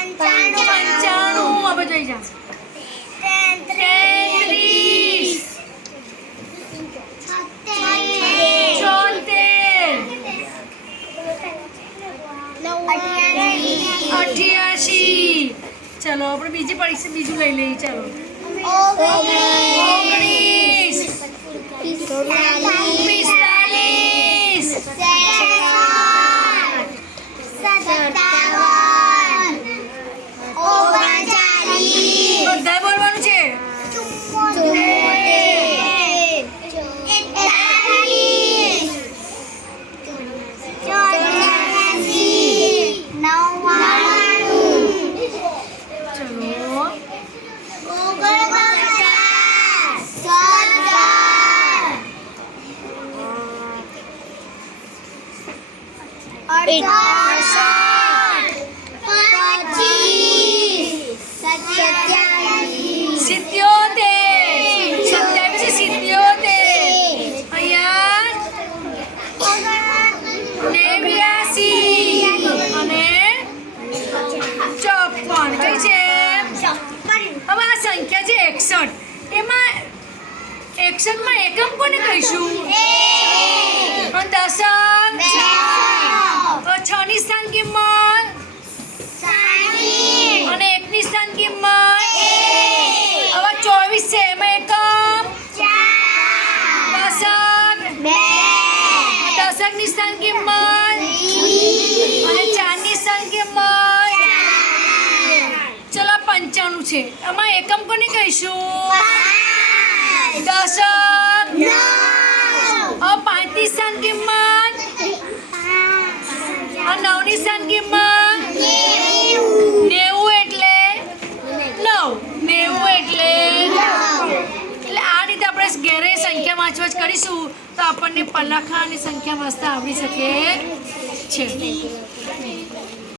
95 હવે જોઈ જા 33 88 चलो આપણે બીજી પરીક્ષા બીજું લઈ લઈએ ચાલો 45 બધા બોલવાનું છે 61 એમાં 61 માં એકમ કોને કહીશું અને દશક 6 ની સ્થાન કિંમત અને 1 ની સ્થાન કિંમત હવે 24 છે એમાં એકમ દશક ની સ્થાન કિંમત અને 4 ની સ્થાન કિંમત ચલો 95 છે એમાં એકમ કોને કહીશું દશક 5 ની સ્થાન કિંમત અને 9 ની સ્થાન કિંમત 90 એટલે 90 એટલે આ રીતે આપણે ઘેરે સંખ્યા વાંચવા કરીશું તો આપણને પલાખાની સંખ્યા વાંચતા આવડી શકે છે.